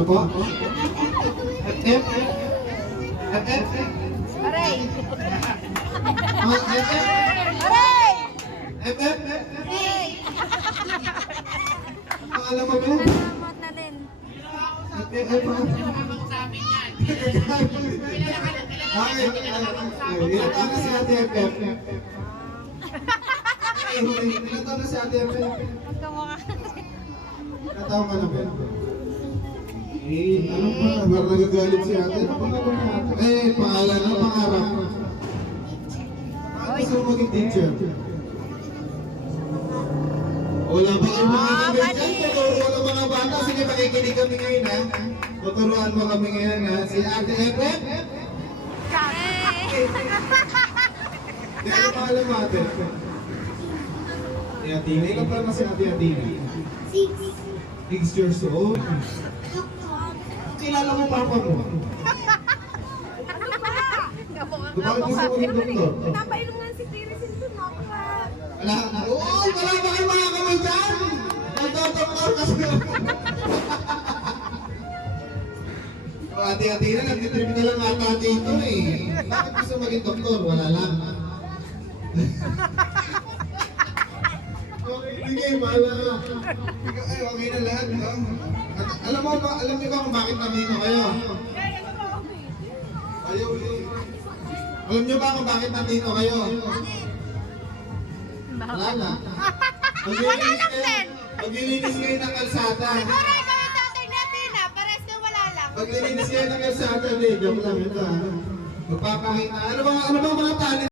Ano po? FF? FF? Aray! FF? Aray! FF? Aray! Pangalan mo ba? Salamat na din. FF? Ay, ilan taon na si Ate FF? Ilan taon na si Ate FF? Kamukha. Ilan taon ka na ba? Ano pa? Parang nagagalit si Ate. Ano pangalan ni Ate? Pangalan na, pangarap. Ano gusto mo maging teacher? Wala ba kayo mga kaibigan dyan? Tuturo ng mga bata. Sige, makikinig kami ngayon ha. Tuturuan mo kami ngayon ha. Si Ate FF? Hindi ko pangalan mo Ate. Si Athena. Ilan pa na si Ate Athena? 6 years old. Kilala mo papa mo? Bakit gusto mo yung doktor? Napainom nga si Tirisin doon, mapa. Wala ba kayo mga kamay dyan? Nagdodoktor kasi. Ate Athena, nagtitrip na lang ata dito eh. Bakit gusto maging doktor? Wala lang. Okay, sige, bahala ka. Ay, okay na lahat. No? Alam niyo ba kung bakit nandito kayo? Ayaw eh. Alam niyo ba kung bakit nandito kayo? Wala na. Maglilinis kayo ng kalsada. Siguro ikaw yung tatay natin na, pares na wala lang. Maglilinis kayo ng kalsada. Hindi, joke lang ito. Magpapakita. Ano bang mga talent?